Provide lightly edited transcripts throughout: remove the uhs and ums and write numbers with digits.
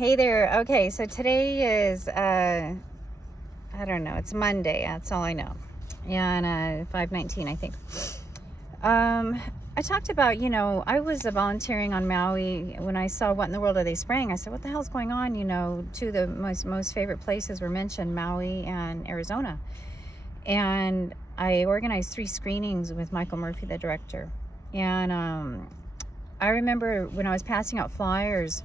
Hey there. Okay, so today is I don't know, it's Monday, that's all I know. And 5/19, I think. I talked about, I was volunteering on Maui when I saw What in the World Are They Spraying? I said, what the hell's going on? Two of the most favorite places were mentioned, Maui and Arizona. And I organized 3 screenings with Michael Murphy, the director. And I remember when I was passing out flyers,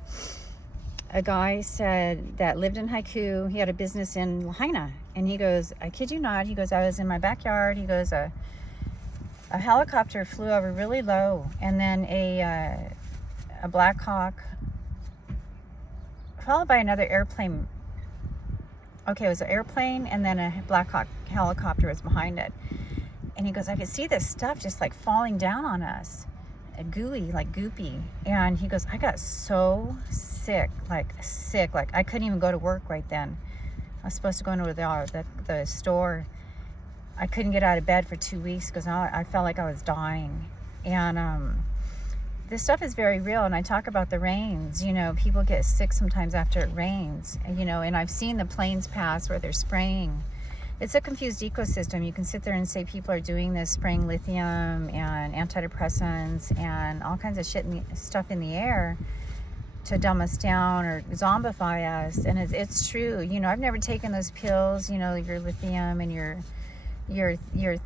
a guy said that lived in Haiku. He had a business in Lahaina. And he goes, I kid you not, he goes, I was in my backyard. He goes, a helicopter flew over really low, and then a Black Hawk, followed by another airplane. Okay, it was an airplane, and then a Black Hawk helicopter was behind it. And he goes, I could see this stuff just like falling down on us, gooey, like goopy. And he goes, I got so sick, like I couldn't even go to work right then. I was supposed to go into the store. I couldn't get out of bed for 2 weeks because I felt like I was dying. And this stuff is very real. And I talk about the rains. People get sick sometimes after it rains. And I've seen the planes pass where they're spraying. It's a confused ecosystem. You can sit there and say people are doing this, spraying lithium and antidepressants and all kinds of stuff in the air to dumb us down or zombify us. And it's true. I've never taken those pills, your lithium and your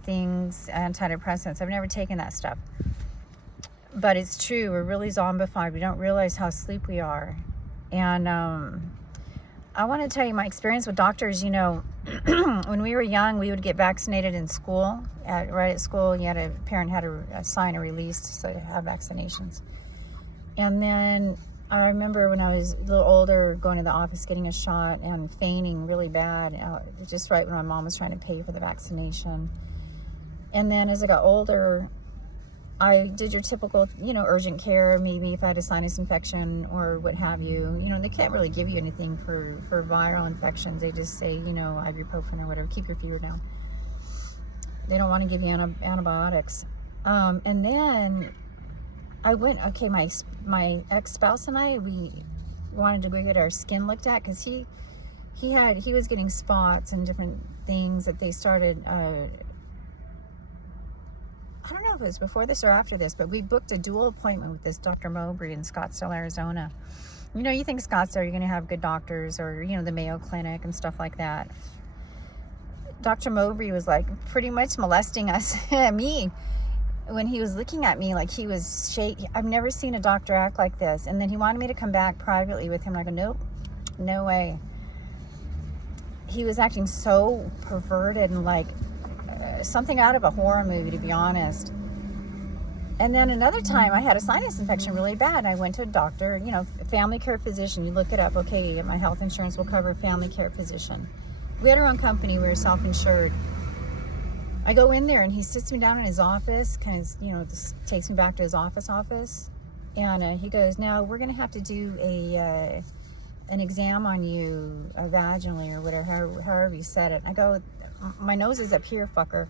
things, antidepressants. I've never taken that stuff. But it's true. We're really zombified. We don't realize how asleep we are. And I want to tell you my experience with doctors. When we were young, we would get vaccinated in school. Right at school, parent had to sign a release to have vaccinations. And then I remember when I was a little older, going to the office, getting a shot and fainting really bad, just right when my mom was trying to pay for the vaccination. And then as I got older, I did your typical, urgent care, maybe if I had a sinus infection or what have you. They can't really give you anything for viral infections. They just say, ibuprofen or whatever, keep your fever down. They don't want to give you antibiotics. And then I went, my ex-spouse and I, we wanted to go get our skin looked at because he was getting spots and different things that they started, I don't know if it was before this or after this, but we booked a dual appointment with this Dr. Mowbray in Scottsdale, Arizona. You think Scottsdale, you're going to have good doctors or, the Mayo Clinic and stuff like that. Dr. Mowbray was like pretty much molesting us, me, when he was looking at me like he was shaky. I've never seen a doctor act like this. And then he wanted me to come back privately with him. I go, nope, no way. He was acting so perverted and like something out of a horror movie, to be honest. And then another time I had a sinus infection really bad. I went to a doctor, family care physician. You look it up. Okay, my health insurance will cover family care physician. We had our own company. We were self-insured. I go in there and he sits me down in his office, kind of, just takes me back to his office. And he goes, now we're going to have to do an exam on you vaginally or whatever, however you said it. I go, my nose is up here, fucker.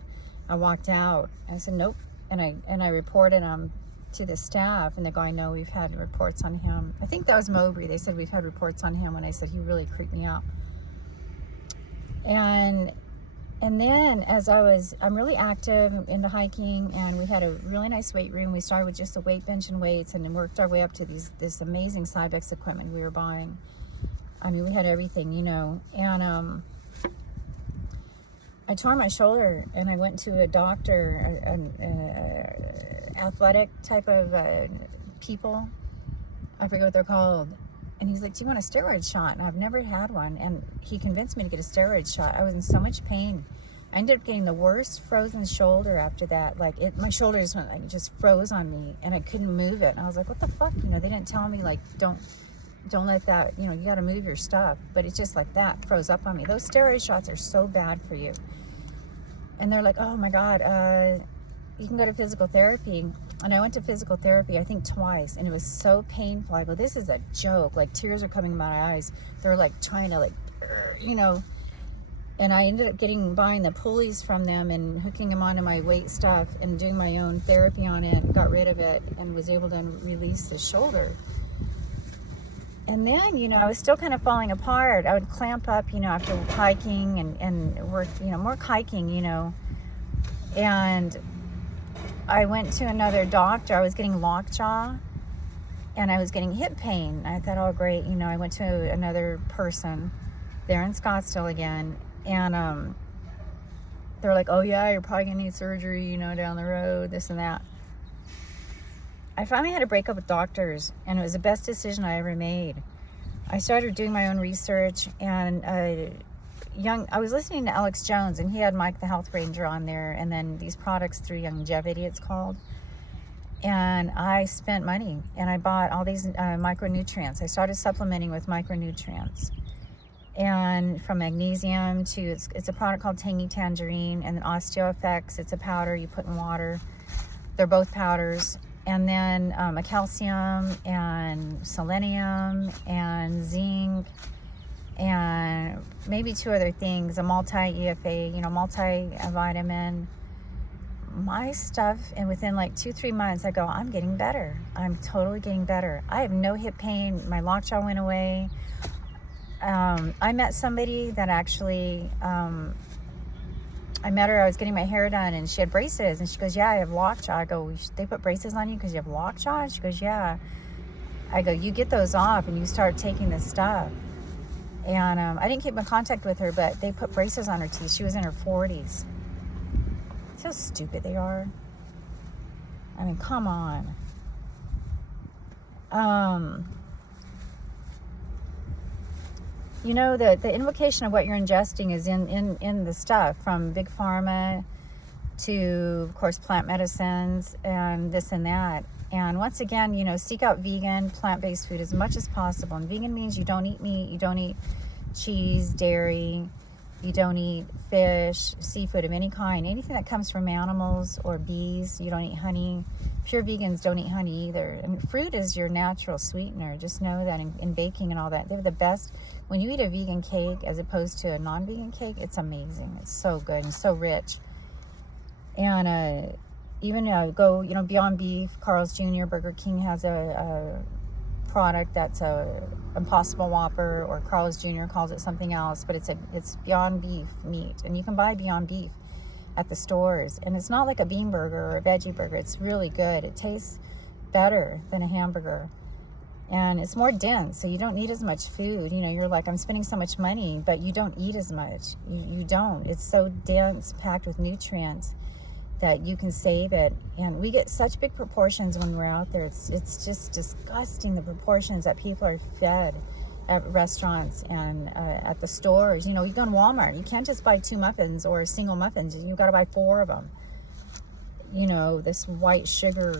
I walked out. I said, nope. And I reported him to the staff, and the guy, no, we've had reports on him. I think that was Mowbray. They said we've had reports on him when I said he really creeped me out. And then I'm really active, I'm into hiking, and we had a really nice weight room. We started with just a weight bench and weights, and then worked our way up to this amazing Cybex equipment we were buying. I mean, we had everything, and I tore my shoulder, and I went to a doctor, an athletic type of people. I forget what they're called. And he's like, do you want a steroid shot? And I've never had one. And he convinced me to get a steroid shot. I was in so much pain. I ended up getting the worst frozen shoulder after that. My shoulder just froze on me, and I couldn't move it. And I was like, what the fuck? They didn't tell me, don't let that, you got to move your stuff. But it's just like that froze up on me. Those steroid shots are so bad for you. And they're like, oh my God, you can go to physical therapy. And I went to physical therapy, I think twice, and it was so painful. I go, this is a joke. Like, tears are coming in my eyes. They're like trying to and I ended up buying the pulleys from them and hooking them onto my weight stuff and doing my own therapy on it, got rid of it, and was able to release the shoulder. And then, you know, I was still kind of falling apart. I would clamp up, you know, after hiking and work, you know, more hiking, you know. And I went to another doctor. I was getting lockjaw and I was getting hip pain. I thought, oh, great. You know, I went to another person there in Scottsdale again. And they're like, oh, yeah, you're probably going to need surgery, you know, down the road, this and that. I finally had to break up with doctors, and it was the best decision I ever made. I started doing my own research, and I was listening to Alex Jones, and he had Mike the Health Ranger on there, and then these products through Youngevity, it's called. And I spent money, and I bought all these micronutrients. I started supplementing with micronutrients. And from magnesium to, it's a product called Tangy Tangerine, and then OsteoFX, it's a powder you put in water. They're both powders. And then a calcium and selenium and zinc and maybe 2 other things, a multi-EFA, you know, multivitamin. My stuff, and within like 2-3 months, I go, I'm getting better. I'm totally getting better. I have no hip pain. My lockjaw went away. I met somebody that actually, I met her, I was getting my hair done, and she had braces, and she goes, yeah, I have lockjaw. I go, they put braces on you because you have lockjaw? She goes, yeah. I go, you get those off and you start taking this stuff. And I didn't keep in contact with her, but they put braces on her teeth. She was in her 40s. See how stupid they are? I mean, come on. You know, the invocation of what you're ingesting is in the stuff, from Big Pharma to, of course, plant medicines and this and that. And once again, you know, seek out vegan, plant-based food as much as possible. And vegan means you don't eat meat, you don't eat cheese, dairy, you don't eat fish, seafood of any kind. Anything that comes from animals or bees, you don't eat honey. Pure vegans don't eat honey either. And fruit is your natural sweetener. Just know that in baking and all that, they're the best. When you eat a vegan cake as opposed to a non-vegan cake, it's amazing. It's so good and so rich. And even go, you know, Beyond Beef, Carl's Jr., Burger King has a product that's a Impossible Whopper, or Carl's Jr. calls it something else, but it's Beyond Beef meat, and you can buy Beyond Beef at the stores, and it's not like a bean burger or a veggie burger. It's really good. It tastes better than a hamburger, and it's more dense, so you don't need as much food. You know, you're like, I'm spending so much money, but you don't eat as much. You don't. It's so dense, packed with nutrients, that you can save it. And we get such big proportions when we're out there. It's just disgusting, the proportions that people are fed at restaurants and at the stores. You know, you go in Walmart, you can't just buy 2 muffins or single muffins. You got to buy 4 of them. You know, this white sugar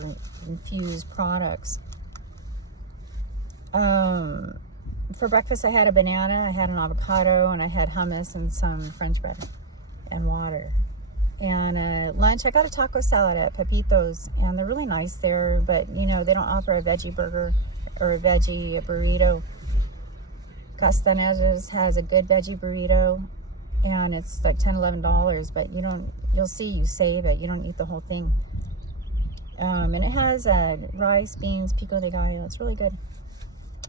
infused products. For breakfast, I had a banana, I had an avocado, and I had hummus and some French bread and water. And lunch, I got a taco salad at Pepito's, and they're really nice there, but, you know, they don't offer a veggie burger or a veggie burrito. Castaneda's has a good veggie burrito, and it's like $10-11, but you'll see, you save it. You don't eat the whole thing. And it has rice, beans, pico de gallo. It's really good.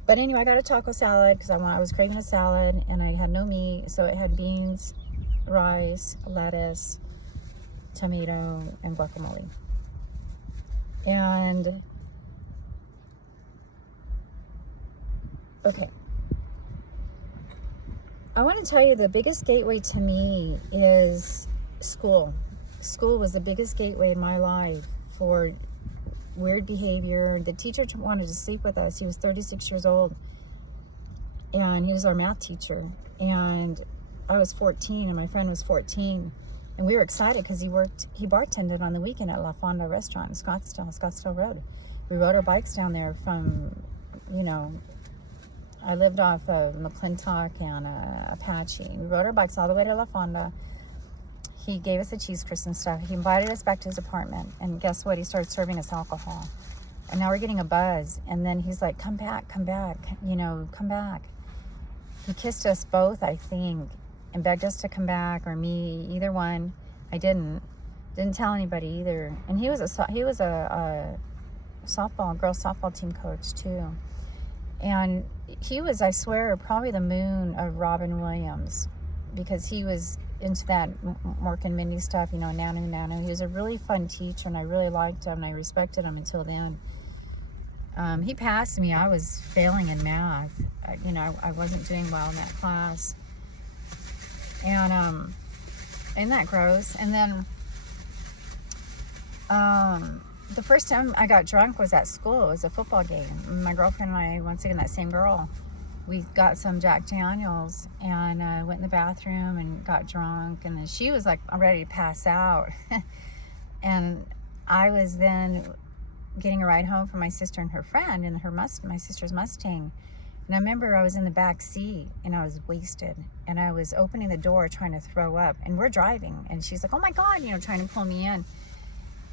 But anyway, I got a taco salad because I was craving a salad, and I had no meat, so it had beans, rice, lettuce, tomato, and guacamole. And okay, I want to tell you, the biggest gateway to me is school. School was the biggest gateway in my life for weird behavior. The teacher wanted to sleep with us. He was 36 years old, and he was our math teacher, and I was 14 and my friend was 14. And we were excited because he bartended on the weekend at La Fonda restaurant in Scottsdale Road. We rode our bikes down there from, you know, I lived off of McClintock and Apache. We rode our bikes all the way to La Fonda. He gave us a cheese crisp and stuff. He invited us back to his apartment, and guess what? He started serving us alcohol. And now we're getting a buzz. And then he's like, come back, you know, come back. He kissed us both, I think, and begged us to come back, or me, either one. I didn't tell anybody either. And he was a girls softball team coach too. And he was, I swear, probably the moon of Robin Williams, because he was into that Mork and Mindy stuff, you know, Nanu. He was a really fun teacher, and I really liked him, and I respected him until then. He passed me. I was failing in math. You know, I wasn't doing well in that class. And isn't that gross? And then the first time I got drunk was at school. It was a football game. My girlfriend and I, once again, that same girl, we got some Jack Daniels and went in the bathroom and got drunk. And then she was like ready to pass out. And I was then getting a ride home from my sister and her friend in my sister's Mustang. And I remember I was in the back seat and I was wasted. And I was opening the door trying to throw up. And we're driving. And she's like, oh my God, you know, trying to pull me in.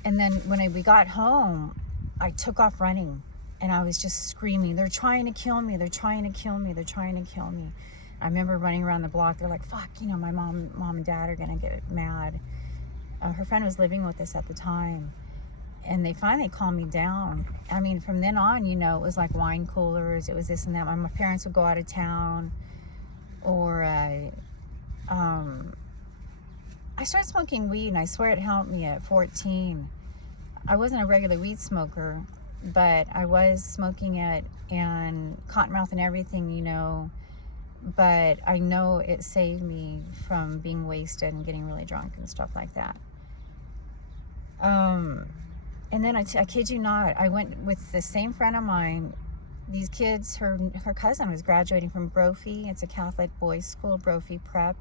And then when we got home, I took off running. And I was just screaming, they're trying to kill me. They're trying to kill me. They're trying to kill me. I remember running around the block. They're like, fuck, you know, my mom and dad are going to get mad. Her friend was living with us at the time. And they finally calmed me down. I mean, from then on, you know, it was like wine coolers. It was this and that. My parents would go out of town. Or I started smoking weed, and I swear it helped me at 14. I wasn't a regular weed smoker, but I was smoking it and cottonmouth and everything, you know. But I know it saved me from being wasted and getting really drunk and stuff like that. And then I kid you not, I went with the same friend of mine. These kids, her cousin was graduating from Brophy. It's a Catholic boys' school, Brophy Prep.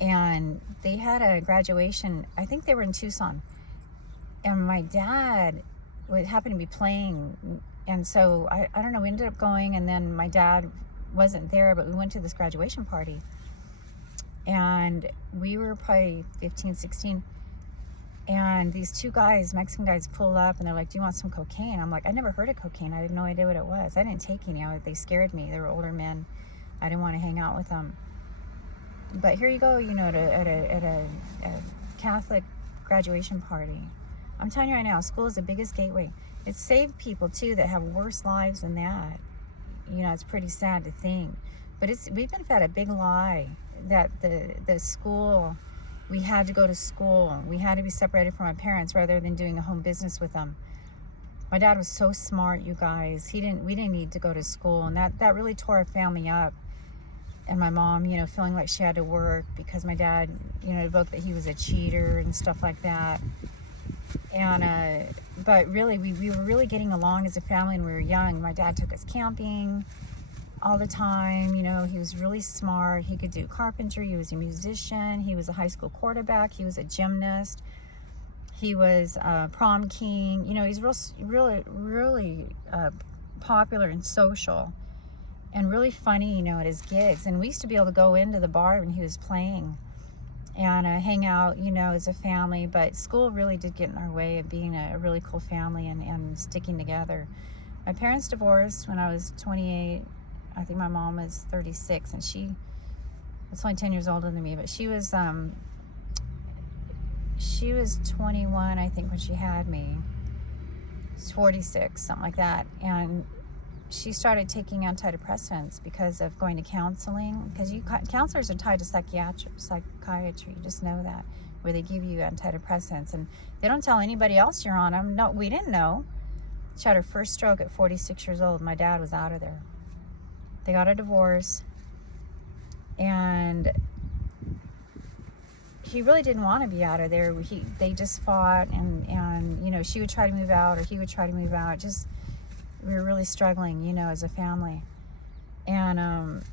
And they had a graduation. I think they were in Tucson. And my dad happened to be playing. And so, I don't know, we ended up going. And then my dad wasn't there, but we went to this graduation party. And we were probably 15, 16. And these two guys, Mexican guys, pull up and they're like, do you want some cocaine? I'm like, I never heard of cocaine. I had no idea what it was. I didn't take any. They scared me. They were older men. I didn't want to hang out with them. But here you go, you know, at a Catholic graduation party. I'm telling you right now, school is the biggest gateway. It's saved people, too, that have worse lives than that. You know, it's pretty sad to think. But we've been fed a big lie that the school... We had to go to school. We had to be separated from our parents rather than doing a home business with them. My dad was so smart, you guys. We didn't need to go to school, and that really tore our family up. And my mom, you know, feeling like she had to work because my dad, you know, evoked that he was a cheater and stuff like that. And but really, we were really getting along as a family when we were young. My dad took us camping all the time. You know, he was really smart. He could do carpentry. He was a musician. He was a high school quarterback. He was a gymnast. He was prom king. You know, he's really popular and social and really funny, you know, at his gigs. And we used to be able to go into the bar when he was playing and hang out, you know, as a family. But school really did get in our way of being a really cool family and sticking together. My parents divorced when I was 28. I think my mom was 36, and she was only 10 years older than me, but she was 21, I think, when she had me. She's 46, something like that. And she started taking antidepressants because of going to counseling, because counselors are tied to psychiatry. You just know that, where they give you antidepressants, and they don't tell anybody else you're on them. No, we didn't know. She had her first stroke at 46 years old. My dad was out of there. They got a divorce, and he really didn't want to be out of there. They just fought, and you know, she would try to move out, or he would try to move out. Just, we were really struggling, you know, as a family. And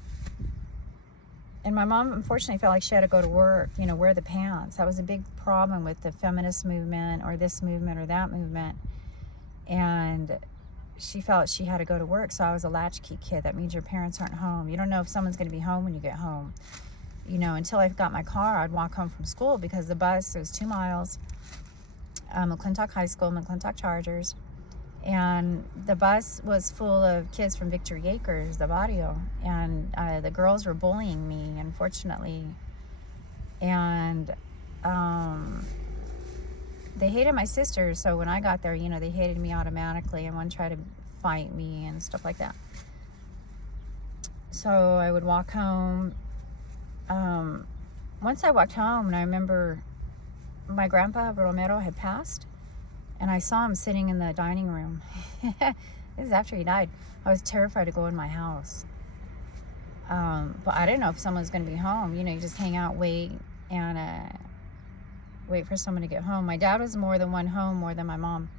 my mom, unfortunately, felt like she had to go to work, you know, wear the pants. That was a big problem with the feminist movement, or this movement, or that movement. And she felt she had to go to work. So I was a latchkey kid. That means your parents aren't home. You don't know if someone's going to be home when you get home. You know, until I got my car, I'd walk home from school, because the bus, it was 2 miles, McClintock High School, McClintock Chargers. And the bus was full of kids from Victory Acres, the barrio. And the girls were bullying me, unfortunately. And they hated my sister, so when I got there, you know, they hated me automatically, and one tried to fight me and stuff like that. So I would walk home. Once I walked home, and I remember my grandpa Romero had passed, and I saw him sitting in the dining room. This is after he died. I was terrified to go in my house. But I didn't know if someone was going to be home. You know, you just hang out, wait, and wait for someone to get home. My dad was more than one home, more than my mom.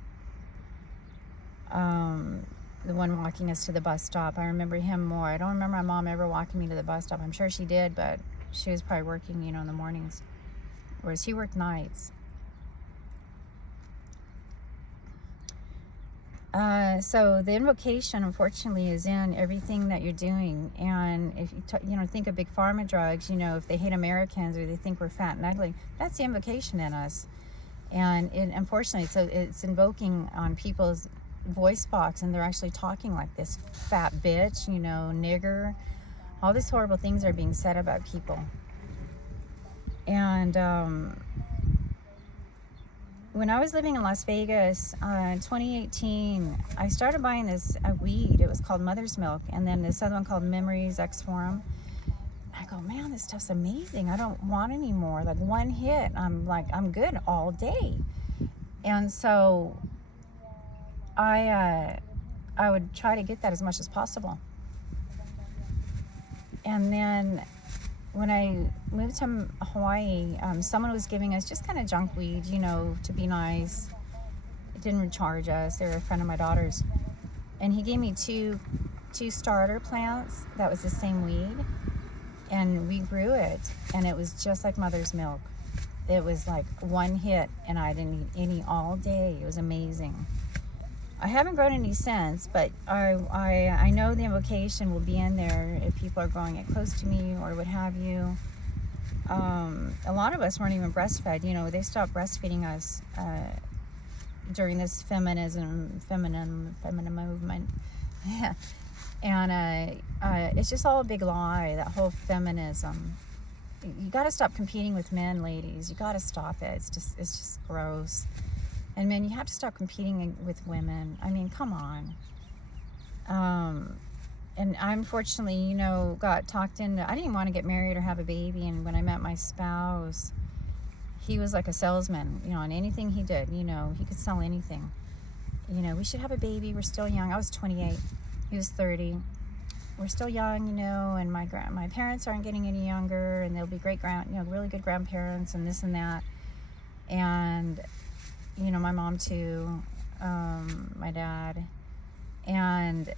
The one walking us to the bus stop. I remember him more. I don't remember my mom ever walking me to the bus stop. I'm sure she did, but she was probably working, you know, in the mornings. Whereas he worked nights. So the invocation, unfortunately, is in everything that you're doing. And if you think of big pharma drugs, you know, if they hate Americans or they think we're fat and ugly, that's the invocation in us. And unfortunately, it's invoking on people's voice box, and they're actually talking like this: fat bitch, you know, nigger. All these horrible things are being said about people. And when I was living in Las Vegas in 2018, I started buying this weed. It was called Mother's Milk, and then this other one called Memories X Forum. I go, man, this stuff's amazing. I don't want any more. Like one hit, I'm good all day. And so I would try to get that as much as possible. And then when I moved to Hawaii, someone was giving us just kind of junk weed, you know, to be nice. It didn't charge us. They were a friend of my daughter's. And he gave me two starter plants that was the same weed. And we grew it, and it was just like Mother's Milk. It was like one hit, and I didn't eat any all day. It was amazing. I haven't grown any since, but I know the invocation will be in there if people are growing it close to me or what have you. A lot of us weren't even breastfed. You know, they stopped breastfeeding us during this feminine movement. Yeah. And it's just all a big lie, that whole feminism. You got to stop competing with men, ladies. You got to stop it. It's just gross. And men, you have to stop competing with women. I mean, come on. And I unfortunately, you know, got talked into, I didn't want to get married or have a baby. And when I met my spouse, he was like a salesman, you know, on anything he did. You know, he could sell anything. You know, we should have a baby. We're still young. I was 28. He was 30. We're still young, you know, and my parents aren't getting any younger, and they'll be really good grandparents and this and that. And, you know, my mom too, my dad. And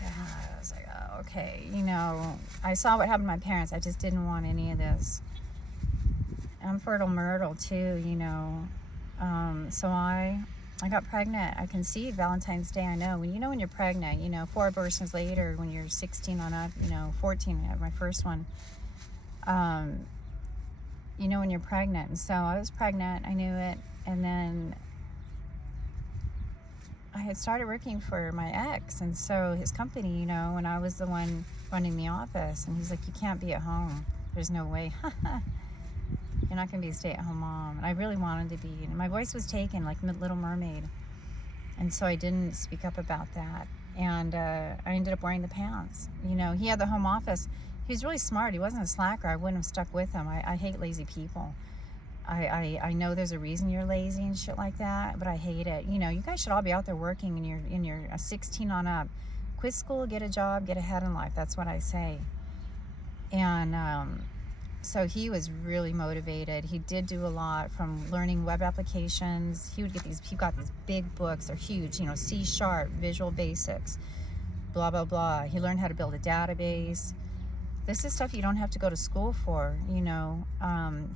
I was like, oh, okay, you know, I saw what happened to my parents. I just didn't want any of this. I'm fertile myrtle too, you know. So I got pregnant. I conceived Valentine's Day. I know when you're pregnant, you know, 4 abortions later, when you're 16 on up, you know, 14, I had my first one. You know, when you're pregnant. And so I was pregnant. I knew it. And then I had started working for my ex, and so his company, you know, and I was the one running the office, and he's like, you can't be at home. There's no way. You're not going to be a stay-at-home mom. And I really wanted to be. And my voice was taken like Little Mermaid. And so I didn't speak up about that. And I ended up wearing the pants. You know, he had the home office. He was really smart. He wasn't a slacker. I wouldn't have stuck with him. I hate lazy people. I know there's a reason you're lazy and shit like that, but I hate it. You know, you guys should all be out there working, and you're 16 on up. Quit school, get a job, get ahead in life. That's what I say. And so he was really motivated. He did do a lot, from learning web applications. He got these big books. They're huge, you know, C#, Visual Basics, blah, blah, blah. He learned how to build a database. This is stuff you don't have to go to school for, you know.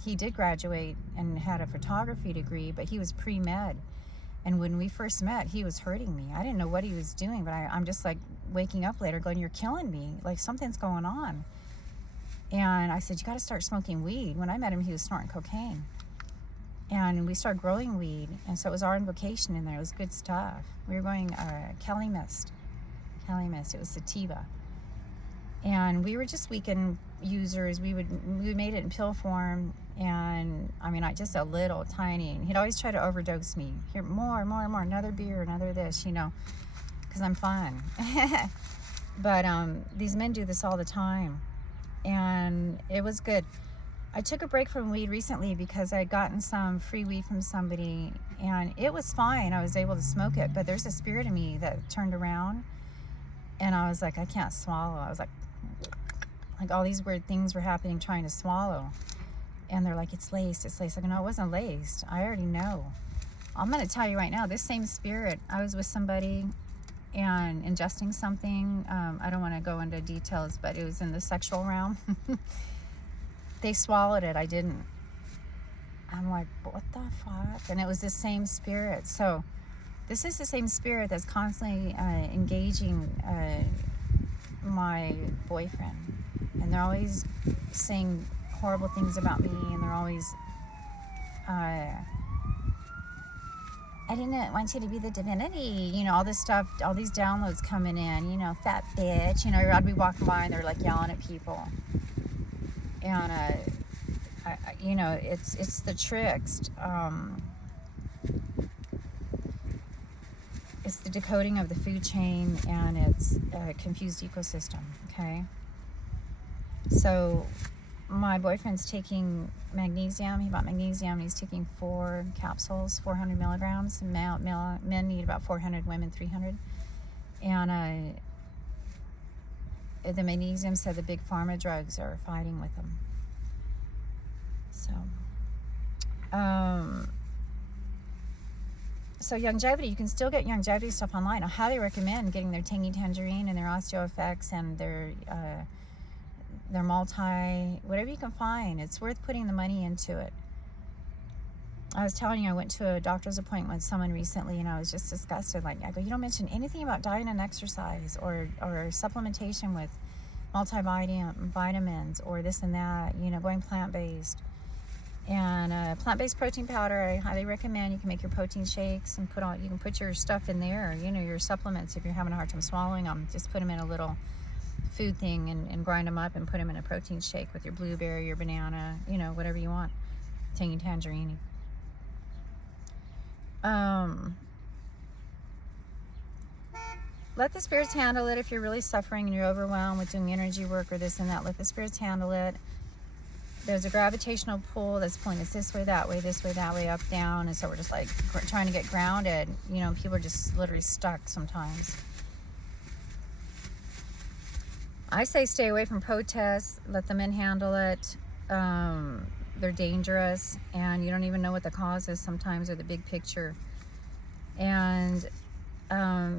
He did graduate and had a photography degree, but he was pre-med. And when we first met, he was hurting me. I didn't know what he was doing, but I'm just like waking up later going, you're killing me. Like something's going on. And I said, you got to start smoking weed. When I met him, he was snorting cocaine. And we started growing weed. And so it was our invocation in there. It was good stuff. We were going Kelly Mist. It was sativa. And we were just weekend users. We made it in pill form. And I mean, just a little tiny. And he'd always try to overdose me. Here, more. Another beer, another this, you know, because I'm fun. But these men do this all the time, and it was good. I took a break from weed recently because I had gotten some free weed from somebody, and it was fine. I was able to smoke it, but there's a spirit in me that turned around, and I was like, I can't swallow. I was like all these weird things were happening trying to swallow. And they're like, it's laced, it's laced. I go, no, it wasn't laced. I already know. I'm going to tell you right now, this same spirit, I was with somebody and ingesting something. I don't want to go into details, but it was in the sexual realm. They swallowed it. I didn't. I'm like, what the fuck? And it was the same spirit. So this is the same spirit that's constantly engaging my boyfriend. And they're always saying horrible things about me, and they're always I didn't want you to be the divinity, you know, all this stuff, all these downloads coming in, you know, fat bitch, you know, I'd be walking by and they're like yelling at people. And you know, it's the tricks. It's the decoding of the food chain, and it's a confused ecosystem. Okay, so my boyfriend's taking magnesium. He bought magnesium, and he's taking 4 capsules, 400 milligrams. Men need about 400, women 300. And the magnesium said the big pharma drugs are fighting with them. So Youngevity, you can still get Youngevity stuff online. I highly recommend getting their Tangy Tangerine and their OsteoFX and their multi, whatever you can find. It's worth putting the money into it. I was telling you, I went to a doctor's appointment with someone recently, and I was just disgusted. Like, I go, you don't mention anything about diet and exercise or supplementation with multivitamins or this and that, you know, going plant-based. And plant-based protein powder, I highly recommend. You can make your protein shakes and you can put your stuff in there, you know, your supplements. If you're having a hard time swallowing them, just put them in a little food thing and grind them up and put them in a protein shake with your blueberry, your banana, you know, whatever you want. Tangy tangerine. Let the spirits handle it. If you're really suffering and you're overwhelmed with doing energy work or this and that, let the spirits handle it. There's a gravitational pull that's pulling us this way, that way, this way, that way, up, down. And so we're just like trying to get grounded. You know, people are just literally stuck sometimes. I say stay away from protests. Let the men handle it. They're dangerous, and you don't even know what the cause is sometimes, or the big picture. And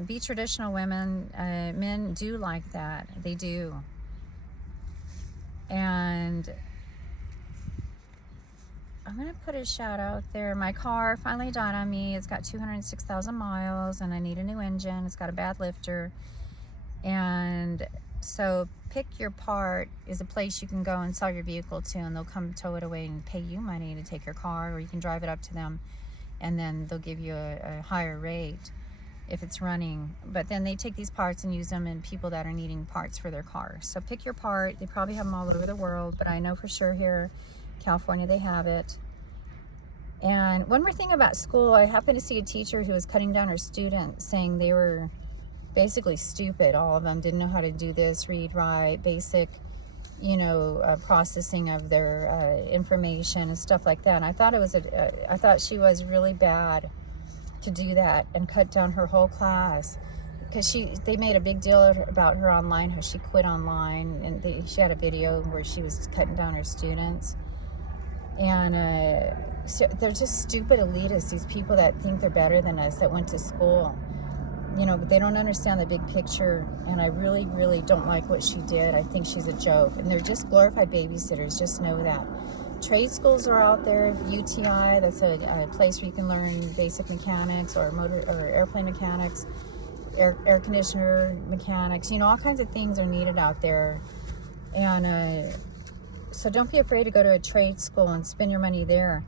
be traditional women. Men do like that. They do. And I'm going to put a shout out there. My car finally died on me. It's got 206,000 miles, and I need a new engine. It's got a bad lifter. And so Pick Your Part is a place you can go and sell your vehicle to, and they'll come tow it away and pay you money to take your car, or you can drive it up to them, and then they'll give you a higher rate if it's running. But then they take these parts and use them in people that are needing parts for their car. So Pick Your Part. They probably have them all over the world, but I know for sure here California they have it. And one more thing about school, I happened to see a teacher who was cutting down her students, saying they were basically stupid. All of them didn't know how to do this, read, write, basic, you know, processing of their information and stuff like that. And I thought I thought she was really bad to do that and cut down her whole class, because they made a big deal about her online, how she quit online, and she had a video where she was cutting down her students. And so they're just stupid elitists, these people that think they're better than us, that went to school, you know, but they don't understand the big picture. And I really, really don't like what she did. I think she's a joke, and they're just glorified babysitters. Just know that. Trade schools are out there. UTI, that's a place where you can learn basic mechanics or airplane mechanics, air conditioner mechanics, you know, all kinds of things are needed out there. And so don't be afraid to go to a trade school and spend your money there.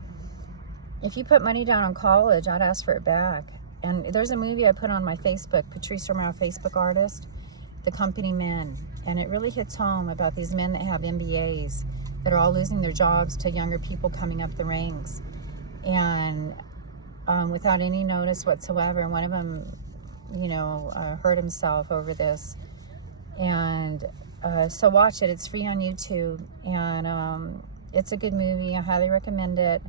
If you put money down on college, I'd ask for it back. And there's a movie I put on my Facebook, Patrice Romero, Facebook artist, The Company Men. And it really hits home about these men that have MBAs that are all losing their jobs to younger people coming up the ranks. And without any notice whatsoever. One of them, you know, hurt himself over this. And so watch it. It's free on YouTube, and it's a good movie. I highly recommend it.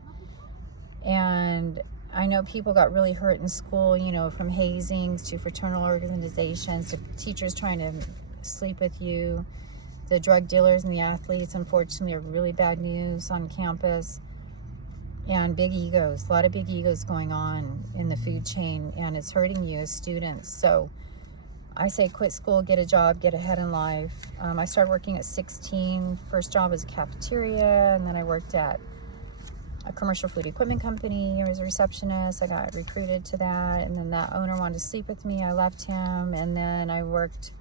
And I know people got really hurt in school, you know, from hazings to fraternal organizations to teachers trying to sleep with you. The drug dealers and the athletes, unfortunately, are really bad news on campus. And big egos, a lot of big egos going on in the food chain, and it's hurting you as students. So I say quit school, get a job, get ahead in life. I started working at 16. First job was a cafeteria, and then I worked at a commercial food equipment company. I was a receptionist. I got recruited to that, and then that owner wanted to sleep with me. I left him, and then I worked,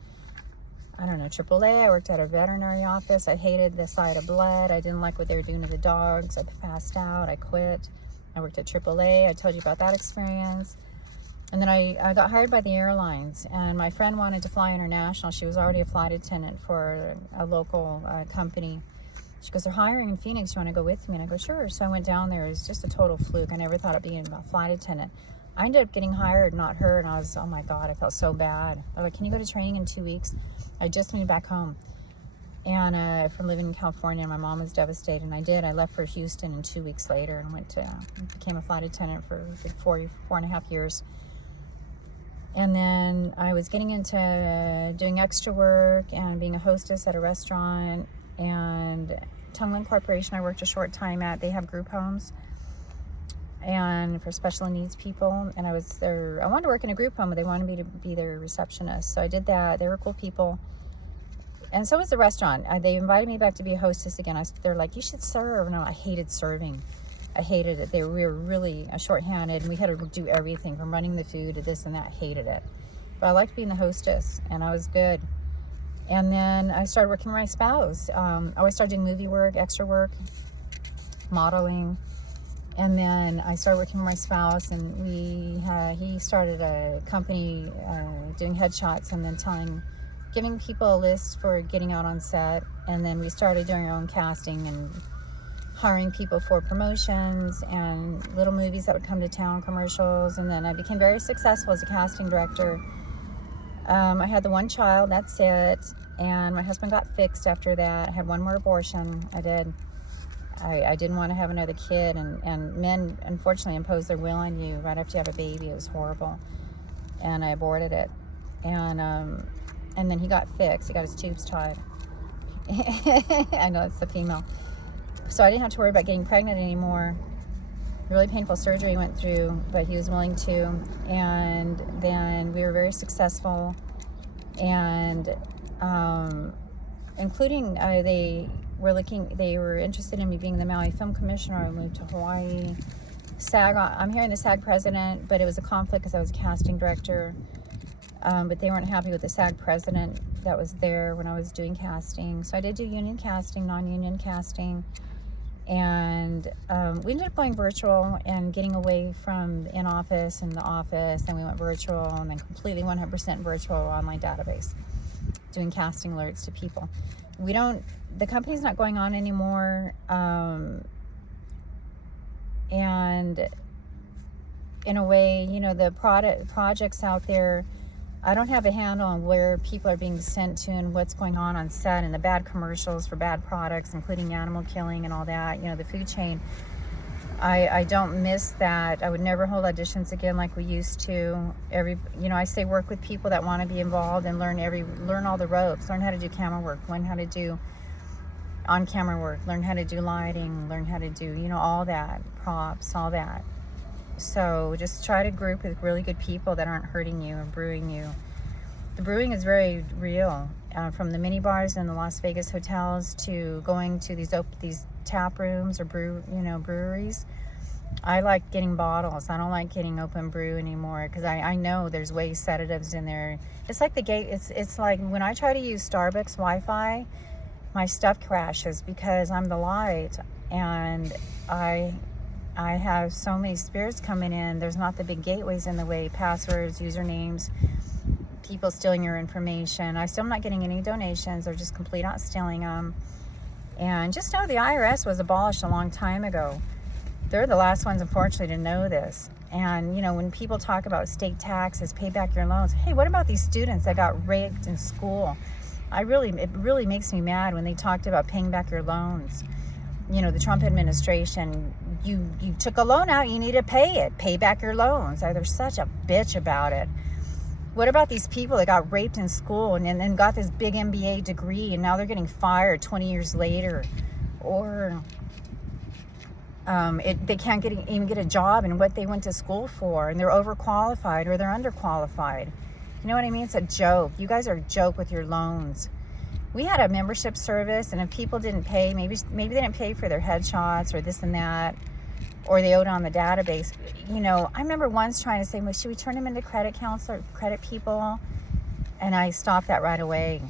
I don't know, AAA. I worked at a veterinary office. I hated the sight of blood. I didn't like what they were doing to the dogs. I passed out. I quit. I worked at AAA. I told you about that experience. And then I got hired by the airlines, and my friend wanted to fly international. She was already a flight attendant for a local company. She goes, they're hiring in Phoenix. You want to go with me? And I go, sure. So I went down there. It was just a total fluke. I never thought of being a flight attendant. I ended up getting hired, not her. And I was, oh my God, I felt so bad. They're like, can you go to training in 2 weeks? I just moved back home. And from living in California, my mom was devastated. And I did. I left for Houston, and 2 weeks later, and became a flight attendant for 4.5 years. And then I was getting into doing extra work and being a hostess at a restaurant. And Tunglen Corporation, I worked a short time at. They have group homes and for special needs people. And I wanted to work in a group home, but they wanted me to be their receptionist. So I did that. They were cool people. And so was the restaurant. They invited me back to be a hostess again. They're like, you should serve. No, I hated serving. I hated it. We were really shorthanded, and we had to do everything from running the food to this and that. I hated it. But I liked being the hostess, and I was good. And then I started working with my spouse. I always started doing movie work, extra work, modeling. And then I started working with my spouse, and he started a company doing headshots, and then giving people a list for getting out on set. And then we started doing our own casting and hiring people for promotions and little movies that would come to town, commercials. And then I became very successful as a casting director. I had the one child, that's it. And my husband got fixed after that. I had one more abortion. I did. I didn't want to have another kid. And men, unfortunately, impose their will on you right after you have a baby. It was horrible. And I aborted it. And then he got fixed. He got his tubes tied. I know, it's the female. So I didn't have to worry about getting pregnant anymore. Really painful surgery he went through, but he was willing to. And then we were very successful. And including they were interested in me being the Maui Film Commissioner. I moved to Hawaii. I'm hearing the SAG president, but it was a conflict because I was a casting director. But they weren't happy with the SAG president that was there when I was doing casting. So I did do union casting, non-union casting. And we ended up going virtual and getting away from in-office and the office, and we went virtual, and then completely 100% virtual online database, doing casting alerts to people. The company's not going on anymore, and in a way, you know, the projects out there, I don't have a handle on where people are being sent to and what's going on set, and the bad commercials for bad products, including animal killing and all that, you know, the food chain. I don't miss that. I would never hold auditions again like we used to. I say work with people that want to be involved and learn all the ropes, learn how to do camera work, learn how to do on-camera work, learn how to do lighting, learn how to do, you know, all that, props, all that. So just try to group with really good people that aren't hurting you and brewing you. The brewing is very real, from the mini bars in the Las Vegas hotels to going to these tap rooms or breweries. I like getting bottles. I don't like getting open brew anymore because I know there's waste sedatives in there. It's like the gate. It's like when I try to use Starbucks Wi-Fi, my stuff crashes because I'm the light, and I have so many spirits coming in. There's not the big gateways in the way, passwords, usernames, people stealing your information. I still am not getting any donations. They're just complete out stealing them. And just know the IRS was abolished a long time ago. They're the last ones, unfortunately, to know this. And, you know, when people talk about state taxes, pay back your loans, hey, what about these students that got raped in school? It really makes me mad when they talked about paying back your loans. You know, the Trump administration, you took a loan out, you need to pay back your loans. They're such a bitch about it. What about these people that got raped in school and then got this big MBA degree and now they're getting fired 20 years later? Or they can't even get a job in what they went to school for, and they're overqualified or they're underqualified. You know what I mean? It's a joke. You guys are a joke with your loans. We had a membership service, and if people didn't pay, maybe they didn't pay for their headshots or this and that, or they owed on the database. You know, I remember once trying to say, well, should we turn them into credit counselor, credit people? And I stopped that right away.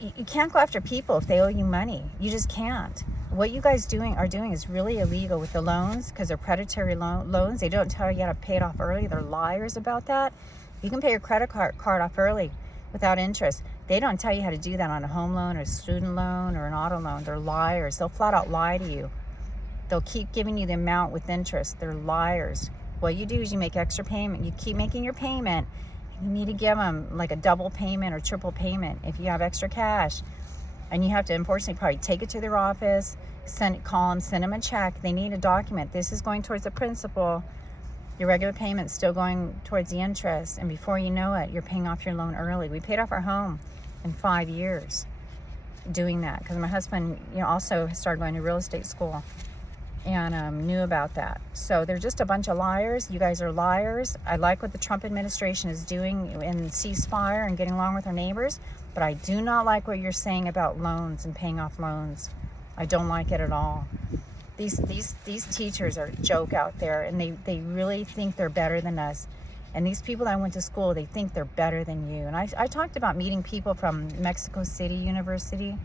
You can't go after people if they owe you money. You just can't. What you guys are doing is really illegal with the loans, because they're predatory loans. They don't tell you how to pay it off early. They're liars about that. You can pay your credit card off early without interest. They don't tell you how to do that on a home loan or a student loan or an auto loan. They're liars. They'll flat out lie to you. They'll keep giving you the amount with interest. They're liars. What you do is you make extra payment. You keep making your payment. You need to give them like a double payment or triple payment if you have extra cash. And you have to, unfortunately, probably take it to their office, call them, send them a check. They need a document. This is going towards the principal. Your regular payment's still going towards the interest. And before you know it, you're paying off your loan early. We paid off our home in 5 years doing that, because my husband, also started going to real estate school and knew about that. So they're just a bunch of liars. You guys are liars. I like what the Trump administration is doing in ceasefire and getting along with our neighbors, but I do not like what you're saying about loans and paying off loans. I don't like it at all. These teachers are a joke out there, and they really think they're better than us. And these people that went to school, they think they're better than you. And I talked about meeting people from Mexico City University.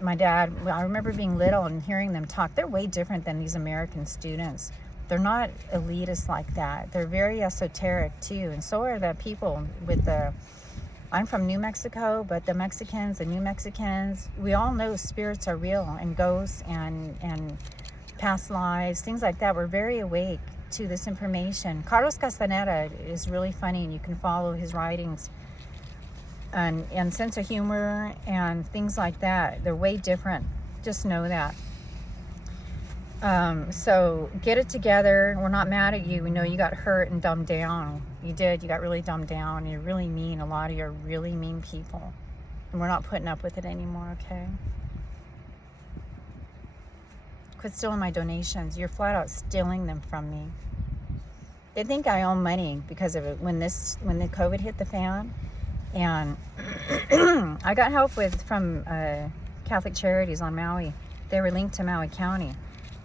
My dad, I remember being little and hearing them talk. They're way different than these American students. They're not elitist like that. They're very esoteric too. And so are the people I'm from New Mexico, but the Mexicans, the New Mexicans, we all know spirits are real, and ghosts and past lives, things like that. We're very awake to this information. Carlos Castaneda is really funny, and you can follow his writings. And sense of humor and things like that. They're way different. Just know that. So get it together. We're not mad at you. We know you got hurt and dumbed down. You did. You got really dumbed down. You're really mean. A lot of you are really mean people. And we're not putting up with it anymore, okay? Quit stealing my donations. You're flat out stealing them from me. They think I owe money because of it. When the COVID hit the fan, and I got help from Catholic Charities on Maui. They were linked to Maui County.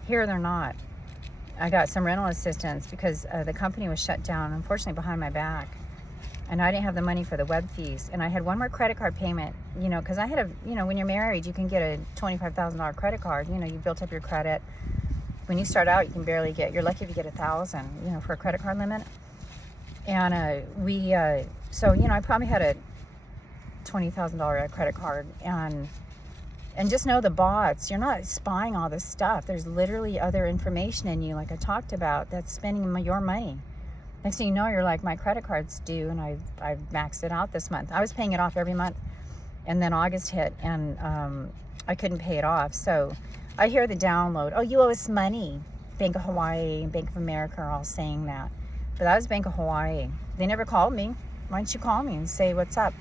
Here they're not. I got some rental assistance because the company was shut down, unfortunately, behind my back. And I didn't have the money for the web fees. And I had one more credit card payment, because I had when you're married, you can get a $25,000 credit card. You built up your credit. When you start out, you can barely you're lucky if you get $1,000, for a credit card limit. And so, I probably had a $20,000 credit card. And just know the bots, you're not spying all this stuff. There's literally other information in you, like I talked about, that's spending your money. Next thing you know, you're like, my credit card's due, and I've maxed it out this month. I was paying it off every month. And then August hit, and I couldn't pay it off. So I hear the download, oh, you owe us money. Bank of Hawaii and Bank of America are all saying that. But that was Bank of Hawaii. They never called me. Why don't you call me and say what's up?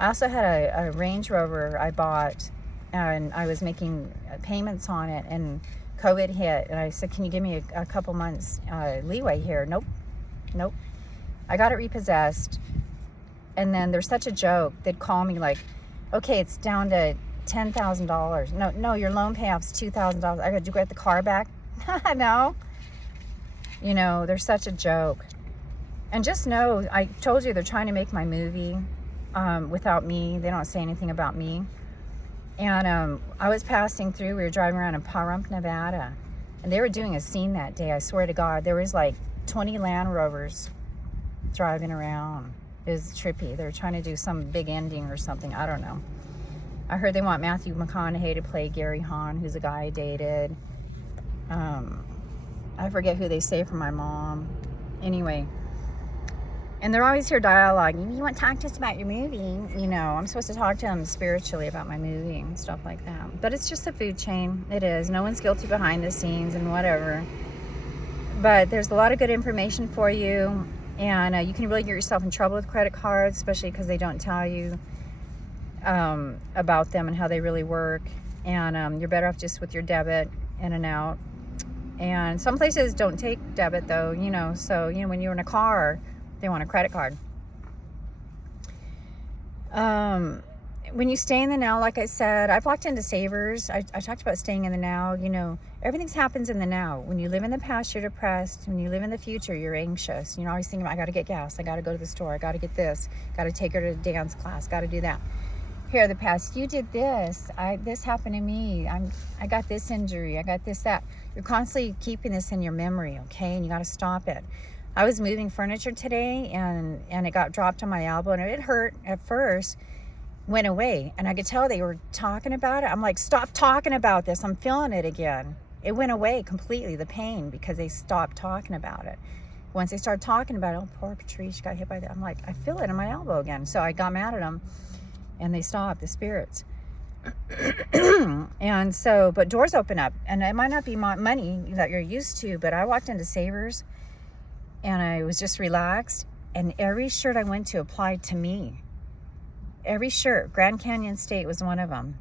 I also had a Range Rover I bought, and I was making payments on it, and COVID hit, and I said, can you give me a couple months leeway here? Nope. I got it repossessed, and then there's such a joke. They'd call me like, okay, it's down to $10,000. No, your loan payoff's $2,000. I got to get the car back. No. They're such a joke. And just know, I told you they're trying to make my movie without me. They don't say anything about me. And I was passing through. We were driving around in Pahrump, Nevada, and they were doing a scene that day. I swear to God, there was like 20 Land Rovers driving around. It was trippy. They were trying to do some big ending or something. I don't know. I heard they want Matthew McConaughey to play Gary Hahn, who's a guy I dated. I forget who they say for my mom. Anyway. And they're always here dialoguing. You want to talk to us about your movie? You know, I'm supposed to talk to them spiritually about my movie and stuff like that. But it's just a food chain. It is. No one's guilty behind the scenes and whatever. But there's a lot of good information for you. And you can really get yourself in trouble with credit cards, especially because they don't tell you about them and how they really work. And you're better off just with your debit in and out. And some places don't take debit though, you know. So, you know, when you're in a car, they want a credit card. When you stay in the now, like I said, I've walked into Savers. I talked about staying in the now. You know, everything happens in the now. When you live in the past, you're depressed. When you live in the future, you're anxious. You're always thinking, I got to get gas. I got to go to the store. I got to get this. Got to take her to dance class. Got to do that. Here, the past, you did this. This happened to me. I got this injury. I got this, that. You're constantly keeping this in your memory, okay? And you got to stop it. I was moving furniture today, and it got dropped on my elbow, and it hurt at first. Went away, and I could tell they were talking about it. I'm like, stop talking about this. I'm feeling it again. It went away completely, the pain, because they stopped talking about it. Once they started talking about it, oh, poor Patrice got hit by that. I'm like, I feel it in my elbow again. So I got mad at them, and they stopped, the spirits. And so, but doors open up, and it might not be money that you're used to, but I walked into Savers, and I was just relaxed, and every shirt I went to applied to me. Every shirt. Grand Canyon State was one of them.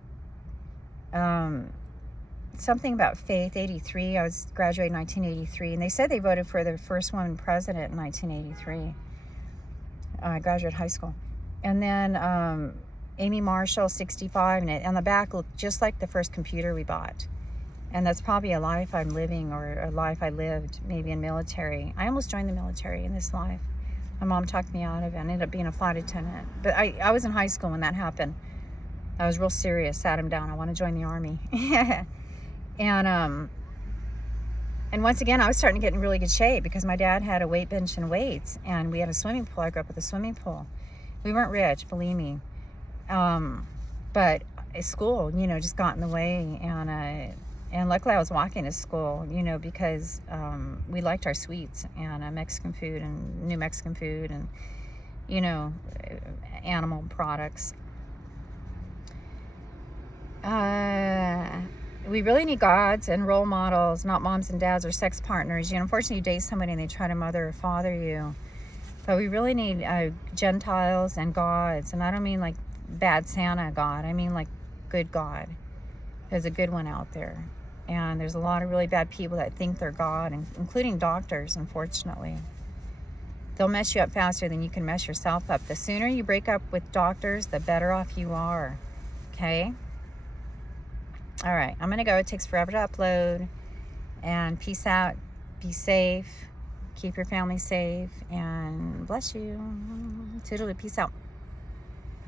Something about Faith, 83. I was graduated in 1983, and they said they voted for the first woman president in 1983. I graduated high school. And then Amy Marshall, 65, and on the back looked just like the first computer we bought. And that's probably a life I'm living, or a life I lived, maybe in military. I almost joined the military in this life. My mom talked me out of it. I ended up being a flight attendant. But I was in high school when that happened. I was real serious, sat him down. I want to join the Army. And once again, I was starting to get in really good shape because my dad had a weight bench and weights, and we had a swimming pool. I grew up with a swimming pool. We weren't rich, believe me. But school, you know, just got in the way. And luckily I was walking to school, you know, because we liked our sweets and Mexican food and New Mexican food and, you know, animal products. We really need gods and role models, not moms and dads or sex partners. You know, unfortunately, you date somebody and they try to mother or father you. But we really need Gentiles and gods. And I don't mean like bad Santa God. I mean like good God. There's a good one out there. And there's a lot of really bad people that think they're God, including doctors, unfortunately. They'll mess you up faster than you can mess yourself up. The sooner you break up with doctors, the better off you are. Okay? All right. I'm going to go. It takes forever to upload. And peace out. Be safe. Keep your family safe. And bless you. Toodaloo. Peace out.